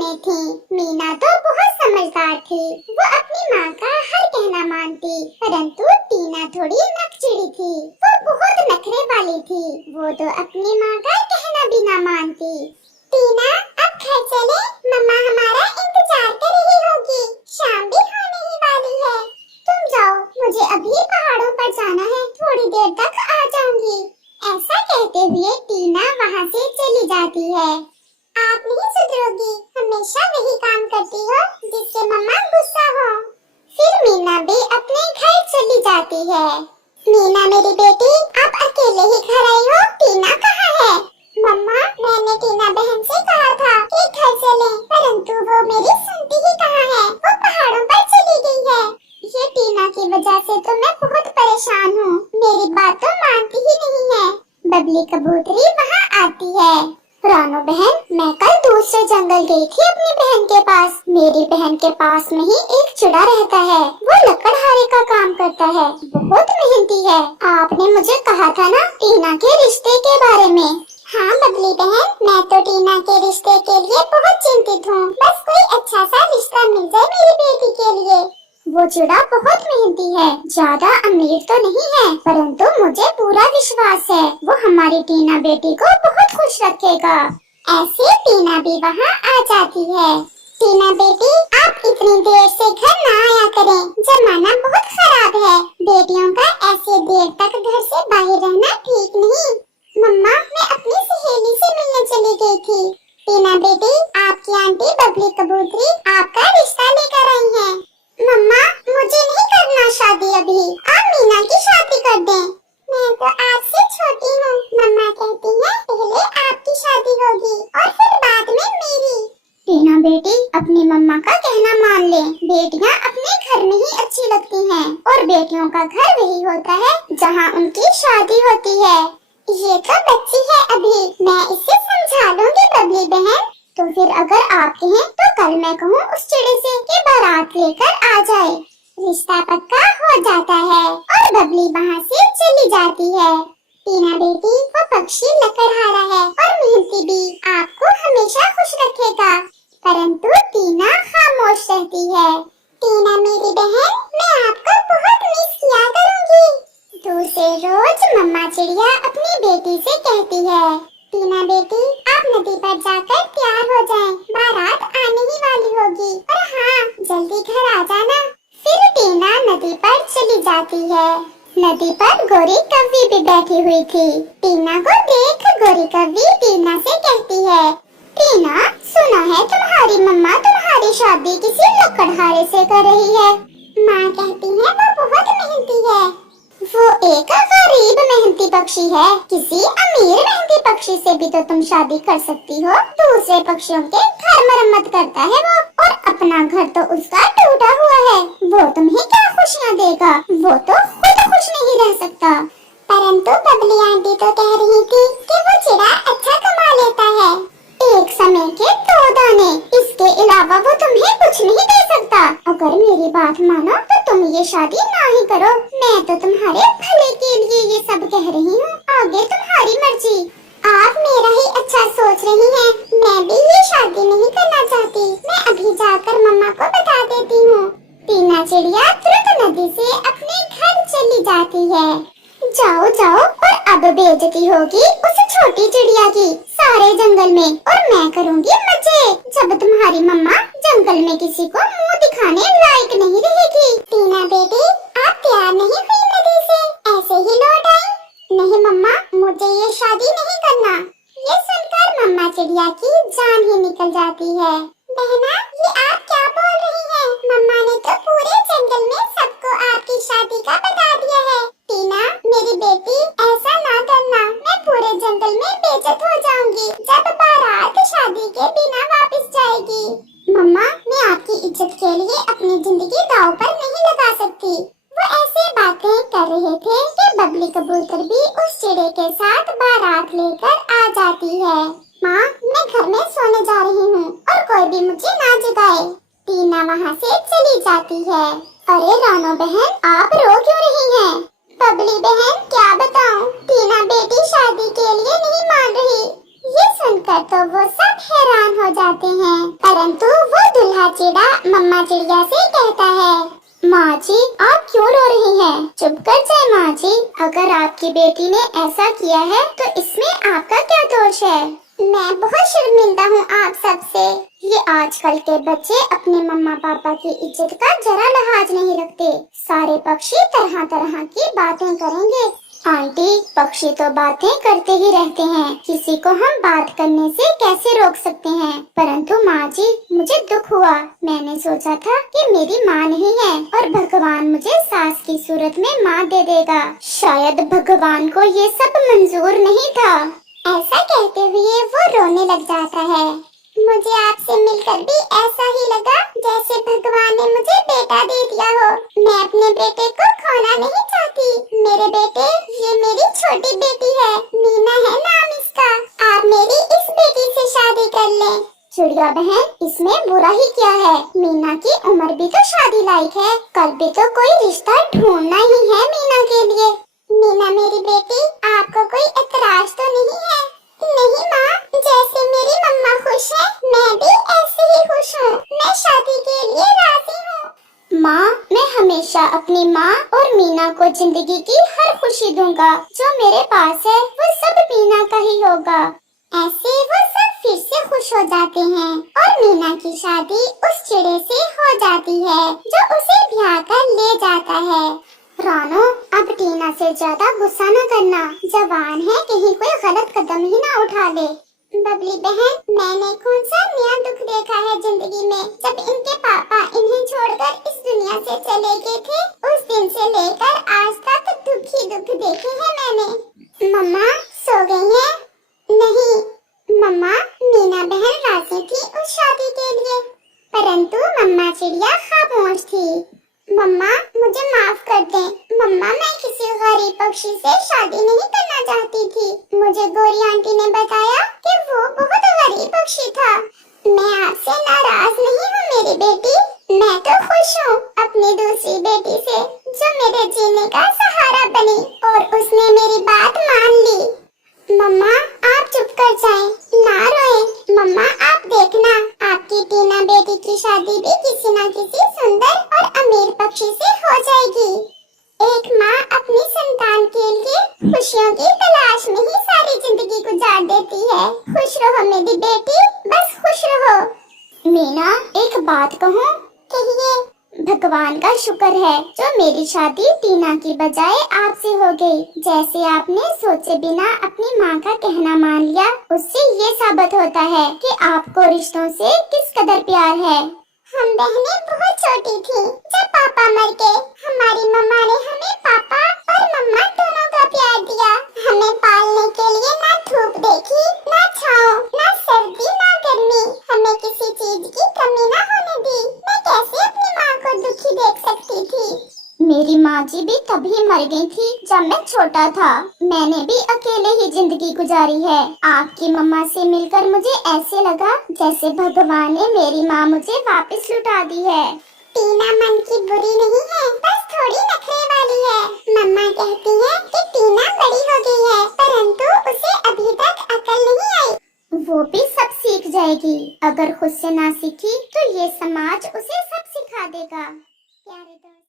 बहनें थीं। मीना तो बहुत समझदार थी। वो अपनी माँ का हर कहना मानती, परंतु टीना थोड़ी नकचिड़ी थी। वो बहुत नखरे वाली थी। वो तो अपनी माँ का कहना भी ना मानती। टीना, अब घर चले, मम्मा हमारा इंतजार कर रही होगी। शाम भी होने ही वाली है। तुम जाओ, मुझे अभी पहाड़ों पर जाना है, थोड़ी देर तक आ जाऊंगी। ऐसा कहते हुए टीना वहाँ से चली जाती है। आप नहीं सुधरोगी, हमेशा वही काम करती हो जिससे मम्मा गुस्सा हो। फिर मीना भी अपने घर चली जाती है। मीना मेरी बेटी, आप अकेले ही घर आई हो? टीना कहाँ है? मम्मा, मैंने टीना बहन से कहा था कि घर चलें, परंतु वो मेरी सुनती ही कहाँ है। वो पहाड़ों पर चली गई है। ये टीना की वजह से तो मैं बहुत परेशान हूँ। मेरी बात तो मानती ही नहीं है। बबली कबूतरी वहाँ आती है। रानो बहन, मैं कल दूसरे जंगल गई थी अपनी बहन के पास। मेरी बहन के पास में ही एक चिड़ा रहता है। वो लकड़हारे का काम करता है, बहुत मेहनती है। आपने मुझे कहा था ना टीना के रिश्ते के बारे में। हाँ बबली बहन, मैं तो टीना के रिश्ते के लिए बहुत चिंतित हूँ। बस कोई अच्छा सा रिश्ता मिल जाए मेरी बेटी के लिए। वो चिड़ा बहुत मेहनती है, ज्यादा अमीर तो नहीं है, परंतु मुझे पूरा विश्वास है वो हमारी टीना बेटी को बहुत खुश रखेगा। ऐसे टीना भी वहाँ आ जाती है। टीना बेटी, आप इतनी देर से घर ना आया करें, जमाना बहुत खराब है। बेटियों का ऐसे देर तक घर से बाहर रहना ठीक नहीं। मम्मा, मैं अपनी सहेली से मिलने चली गई थी। टीना बेटी, आपकी आंटी बबली कबूतरी आपका रिश्ता लेकर आई है। मम्मा, मुझे नहीं करना शादी अभी, आप मीना की शादी कर दें। मैं तो आपसे छोटी हूँ। मम्मा कहती है पहले आपकी शादी होगी और फिर बाद में मेरी। टीना बेटी, अपनी मम्मा का कहना मान ले। बेटियाँ अपने घर में ही अच्छी लगती हैं और बेटियों का घर वही होता है जहाँ उनकी शादी होती है। ये तो बच्ची है अभी, मैं इसे समझा लूंगी बबली बहन। तो फिर अगर आप कहें तो कल मैं कहूँ उस चिड़े से कि बारात लेकर आ जाए। रिश्ता पक्का हो जाता है और बबली वहाँ से चली जाती है। टीना बेटी, वो पक्षी लकड़हारा है और मेहनती भी, आपको हमेशा खुश रखेगा। परंतु टीना खामोश रहती है। टीना मेरी बहन, मैं आपको बहुत मिस किया करूँगी। दूसरे रोज मम्मा चिड़िया अपनी बेटी से कहती है, टीना बेटी, आप नदी पर जाकर तैयार हो जाएं, बारात आने ही वाली होगी। और हाँ, जल्दी घर आ जाना। फिर टीना नदी पर चली जाती है। नदी पर गोरी कव्वी भी बैठी हुई थी। टीना को देख गोरी कव्वी टीना से कहती है, टीना, सुना है तुम्हारी मम्मा तुम्हारी शादी किसी लकड़हारे से कर रही है। माँ कहती है वो बहुत मेहनती है। वो एक गरीब मेहनती पक्षी है, किसी अमीर मेहनती पक्षी से भी तो तुम शादी कर सकती हो। दूसरे पक्षियों के घर मरम्मत करता है वो, और अपना घर तो उसका टूटा हुआ है। वो तुम्हें क्या खुशियाँ देगा? वो तो खुद खुश नहीं रह सकता। परंतु बबली आंटी तो कह रही थी कि वो चिड़ा अच्छा कमा लेता है, एक समय के 2 दाने, इसके अलावा वो तुम्हें कुछ नहीं दे सकता। अगर मेरी बात मानो तो तुम ये शादी ना ही करो। मैं तो तुम्हारे भले के लिए ये सब कह रही हूँ, आगे तुम्हारी मर्जी। आप मेरा ही अच्छा सोच रही हैं। मैं भी ये शादी नहीं करना चाहती। मैं अभी जाकर मम्मा को बता देती हूँ। टीना चिड़िया तुरंत नदी से अपने घर चली जाती है। जाओ जाओ, और अब बेइज्जती होगी उस छोटी चिड़िया की सारे जंगल में, और मैं करूँगी मजे जब तुम्हारी मम्मा जंगल में किसी को मुंह दिखाने लायक नहीं रहेगी। टीना बेटी, आप तैयार नहीं हुई नदी से, ऐसे ही लौट आई? नहीं मम्मा, मुझे ये शादी नहीं करना। ये सुनकर मम्मा चिड़िया की जान ही निकल जाती है। बहना, ये आप क्या बोल रही हैं? मम्मा ने तो पूरे जंगल में सबको आपकी शादी का बता दिया है। टीना मेरी बेटी, ऐसा ना करना, मैं पूरे जंगल में बेइज्जत हो जाऊंगी जब बारात शादी के बिना वापस जाएगी। मम्मा, मैं आपकी इज्जत के लिए अपनी जिंदगी दांव पर नहीं लगा सकती। वो ऐसे बातें कर रहे थे कि बबली कबूतर भी उस चिड़े के साथ बारात लेकर आ जाती है। माँ, मैं घर में सोने जा रही हूँ और कोई भी मुझे ना जगाए। टीना वहाँ से चली जाती है। अरे रानो बहन, आप रो क्यों रही हैं? बबली बहन, क्या बताऊँ, टीना बेटी शादी के लिए नहीं मान रही। ये सुनकर तो वो सब हैरान हो जाते हैं, परंतु बेटी ने ऐसा किया है तो इसमें आपका क्या दोष है? मैं बहुत शर्मिंदा हूँ आप सबसे। ये आजकल के बच्चे अपने मम्मा पापा की इज्जत का जरा लिहाज नहीं रखते। सारे पक्षी तरह तरह की बातें करेंगे। आंटी, पक्षी तो बातें करते ही रहते हैं, किसी को हम बात करने से कैसे रोक सकते हैं? परंतु माँ जी, मुझे दुख हुआ। मैंने सोचा था कि मेरी माँ नहीं है और भगवान मुझे सास की सूरत में माँ दे देगा। शायद भगवान को ये सब मंजूर नहीं था। ऐसा कहते हुए वो रोने लग जाता है। मुझे आपसे मिलकर भी ऐसा ही लगा जैसे भगवान ने मुझे बेटा दे दिया हो। मैं अपने बेटे को खोना नहीं चाहती। मेरे बेटे, ये मेरी छोटी बेटी है, मीना है नाम इसका। आप मेरी इस बेटी से शादी कर लें। चिड़िया बहन, इसमें बुरा ही क्या है? मीना की उम्र भी तो शादी लायक है। कल भी तो कोई रिश्ता ढूंढना ही है मीना के लिए। मीना मेरी बेटी, आपको कोई एतराज तो नहीं है? नहीं माँ, जैसे मेरी मम्मा खुश है, मैं भी ऐसे ही खुश हूँ। मैं शादी के लिए राजी हूँ। माँ, मैं हमेशा अपनी माँ और मीना को जिंदगी की हर खुशी दूंगा। जो मेरे पास है वो सब मीना का ही होगा। ऐसे वो सब फिर से खुश हो जाते हैं और मीना की शादी उस चिड़े से हो जाती है जो उसे ब्याह कर ले जाता है। रानो, अब टीना से ज्यादा गुस्सा न करना। जवान है, कहीं कोई गलत कदम ही ना उठा ले। बबली बहन, मैंने कौन सा नया दुख देखा है जिंदगी में? जब इनके पापा इन्हें छोड़कर इस दुनिया से चले गए थे, उस दिन से लेकर आज तक दुख ही दुख देखे हैं मैंने। मम्मा सो गई हैं? नहीं मम्मा, मीना बहन राजी थी उस शादी के लिए, परंतु मम्मा चिड़िया खामोश थी। मम्मा, मुझे माफ कर दें। मम्मा, मैं किसी गरीब पक्षी से शादी नहीं करना चाहती थी। मुझे गोरी आंटी ने बताया कि वो बहुत गरीब पक्षी था। मैं आपसे नाराज नहीं हूँ मेरी बेटी। मैं तो खुश हूँ अपनी दूसरी बेटी से, जो मेरे जीने का सहारा बनी और उसने मेरी बात मान ली। मम्मा, आप चुप कर जाएं, ना रोएं। मम्मा, आप देखना, आपकी टीना बेटी की शादी भी किसी न किसी सुंदर और अमीर पक्षी से हो जाएगी। एक माँ अपनी संतान के लिए खुशियों की तलाश में ही सारी जिंदगी गुजार देती है। खुश रहो मेरी बेटी, बस खुश रहो। मीना, एक बात कहूँ? कहिए। भगवान का शुक्र है जो मेरी शादी टीना की बजाय आपसे हो गई। जैसे आपने सोचे बिना अपनी माँ का कहना मान लिया, उससे ये साबित होता है कि आपको रिश्तों से किस कदर प्यार है। हम बहनें बहुत छोटी थी जब पापा मर गए। हमारी मम्मा ने हमें पापा और मम्मा दोनों का प्यार दिया। हमें पालने के लिए ना धूप देखी, ना छाँव, ना सर्दी, ना गर्मी। हमें किसी चीज की कमी ना होने दी। मैं कैसे अपनी माँ को दुखी देख सकती थी? मेरी माँ जी भी तभी मर गई थी जब मैं छोटा था। मैंने भी अकेले ही जिंदगी गुजारी है। आपकी मम्मा से मिलकर मुझे ऐसे लगा जैसे भगवान ने मेरी माँ मुझे वापस लुटा दी है। टीना मन की बुरी नहीं है, बस थोड़ी नखरे वाली है। मम्मा कहती है कि टीना बड़ी हो गई है, परंतु उसे अभी तक अकल नहीं आई। वो भी सब सीख जाएगी। अगर खुद से ना सीखी तो ये समाज उसे सब सिखा देगा। प्यारे दोस्त।